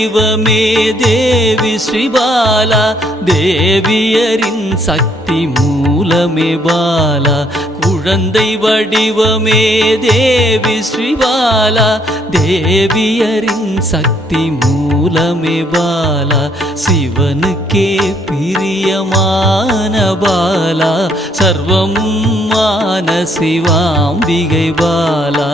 வடிவமே தேவி ஸ்ரீபாலா, தேவியரின் சக்தி மூலமே பாலா. குழந்தை வடிவமே தேவி ஸ்ரீபாலா, தேவியரின் சக்தி மூலமே பாலா. சிவனுக்கே பிரியமான பாலா, சர்வமும் மான சிவாம்பிகை பாலா.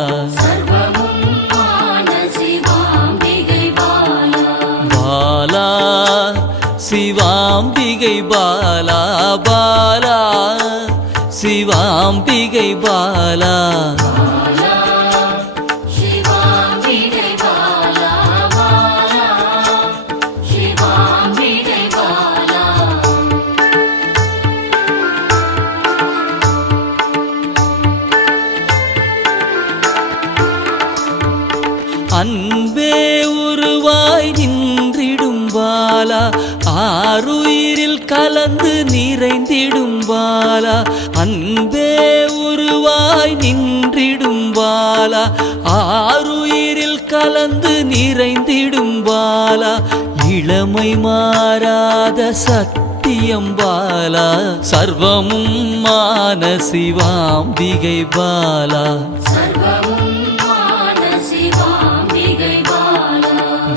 பாலா சிவாம்பிகை பாலா, பாலா சிவாம்பிகை பாலா. அன்பே உருவாய் நின்றிடும் பாலா, ஆருயிரில் கலந்து நிறைந்திடும் பாலா. அன்பே உருவாய் நின்றிடும் பாலா, ஆருயிரில் கலந்து நிறைந்திடும் பாலா. இளமை மாறாத சத்தியம் பாலா, சர்வமும் மான சிவாம்பிகை பாலா.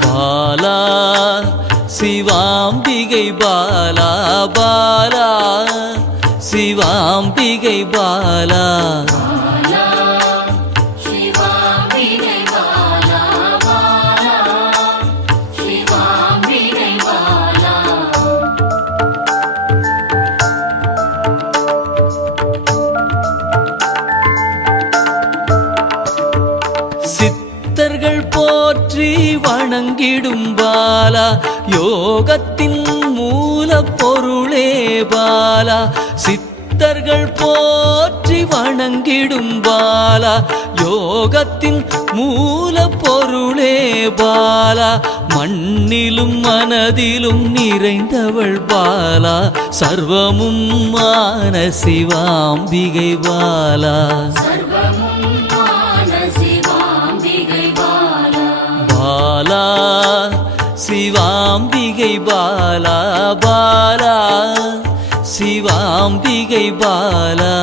பாலா சிவாம்பிகை பாலா, பாலா சிவாம்பிகை பாலா. சித்தர்கள் போற்றி வணங்கிடும் பாலா, யோகத்தின் மூல பொருளே பாலா. சித்தர்கள் போற்றி வணங்கிடும் பாலா, யோகத்தின் மூல பொருளே பாலா. மண்ணிலும் மனதிலும் நிறைந்தவள் பாலா, சர்வமும் மான சிவாம்பிகை பாலா. பாலா சிவாம்பிகை பாலா, பாலா சிவாம்பிகை பாலா.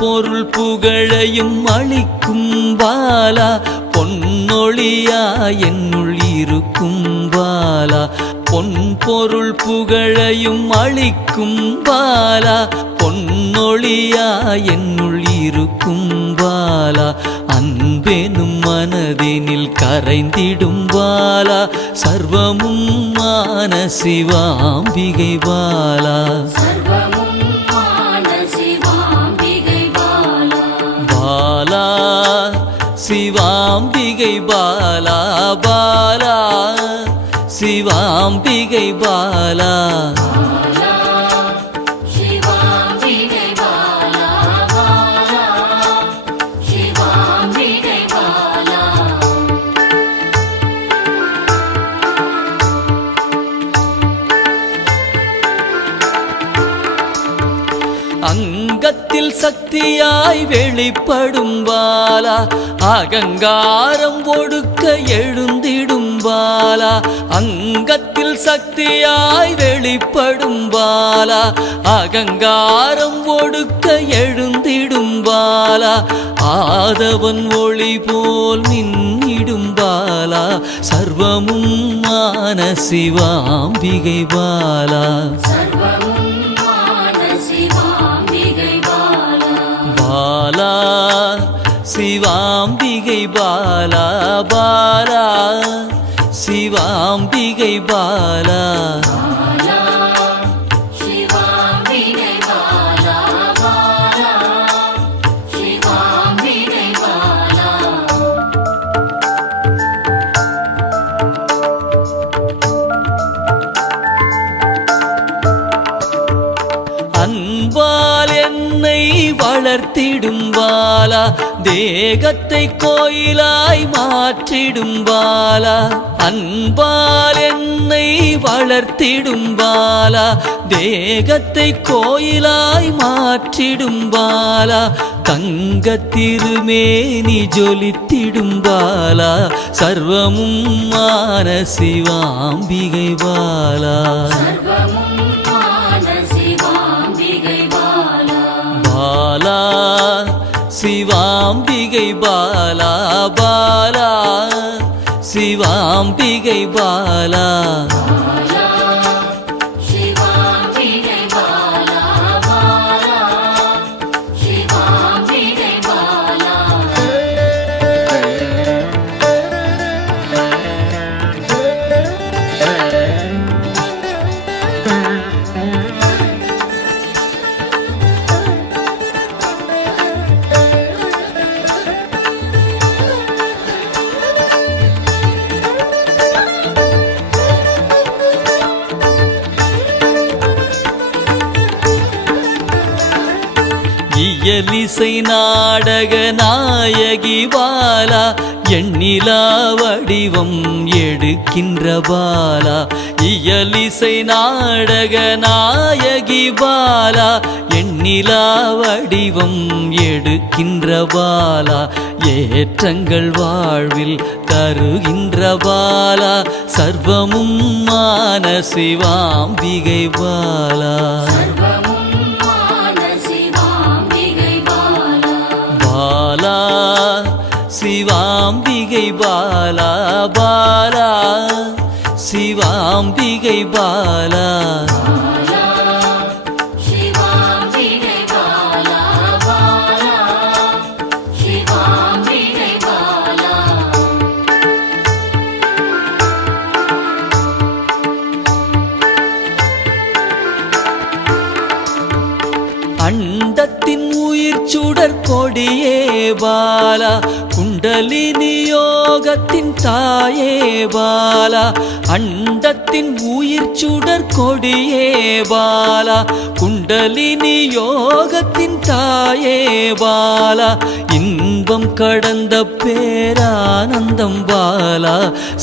பொருள் புகழையும் அளிக்கும் பாலா, பொன்னொழியா என்னுள் இருக்கும் பாலா. பொன் பொருள் புகழையும் அளிக்கும் பாலா, பொன்னொழியா என்னுள் இருக்கும் பாலா. அன்பெனும் மனதினில் கரைந்திடும் பாலா, சர்வமும் மான சிவாம்பிகை பாலா. பாலா சிவாம்பிகை பாலா, பாலா சிவாம்பிகை பாலா. அங்கத்தில் சக்தியாய் வெளிப்படும் பாலா, அகங்காரம் ஒடுக்க எழுந்திடும் பாலா. அங்கத்தில் சக்தியாய் வெளிப்படும் பாலா, அகங்காரம் ஒடுக்க எழுந்திடும் பாலா. ஆதவன் ஒளி போல் மின்னிடும் பாலா, சர்வமும் மான சிவாம்பிகை பாலா. பாலா சிவாம்பிகை பாலா, பாலா சிவாம்பிகை பாலா. வளர்த்திடும் பாலா தேகத்தை கோயிலாய் மாற்றிடும் பாலா அன்பால் என்னை வளர்த்திடும் பாலா தேகத்தை கோயிலாய் மாற்றிடும் பாலா தங்க திருமேனி ஜொலித்திடும் பாலா சர்வமும் மான சிவாம்பிகை பாலா பாலா சிவாம்பிகை பாலா பாலா சிவாம்பிகை பாலா இயலிசை நாடக நாயகி பாலா எண்ணிலா வடிவம் எடுக்கின்ற பாலா இயலிசை நாடக நாயகி பாலா எண்ணிலா வடிவம் எடுக்கின்ற பாலா ஏற்றங்கள் வாழ்வில் தருகின்ற பாலா சர்வமும் மான சிவாம்பிகை பாலா பாலா சிவாம்பிகை பாலா பாலா சிவாம்பிகை பாலா அண்டத்தின் உயிர் சுடர் கொடியே பாலா குண்டலினி யோகத்தின் தாயே பாலா அண்டத்தின் உயிர் சுடர் கொடியே பாலா குண்டலினி யோகத்தின் தாயே பாலா இன்பம் கடந்த பேரானந்தம் பாலா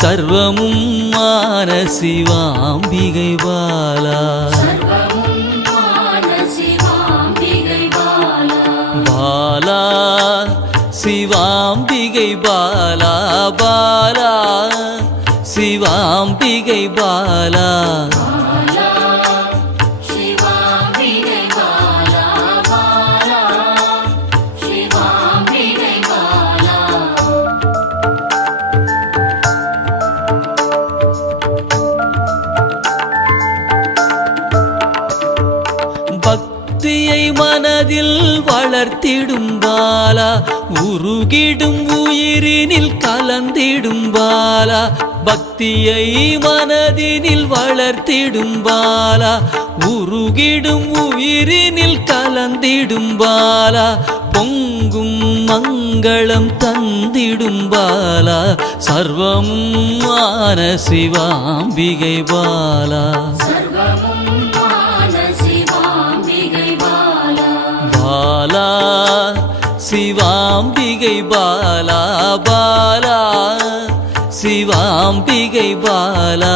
சர்வமும் மான சிவாம்பிகை பாலா பாலா சிவாம்பிகை பாலா பாலா சிவாம்பிகை பாலா பக்தியை மனதில் வளர்த்திடும் பாலா உருகிடும் உயிரினில் கலந்திடும் பாலா பக்தியை மனதினில் வளர்த்திடும் பாலா உருகிடும் உயிரினில் கலந்திடும் பாலா பொங்கும் மங்களம் தந்திடும் பாலா சர்வமும் மான சிவாம்பிகை பாலா பாலா சிவாம்பிகை பாலா பாலா சிவாம்பிகை பாலா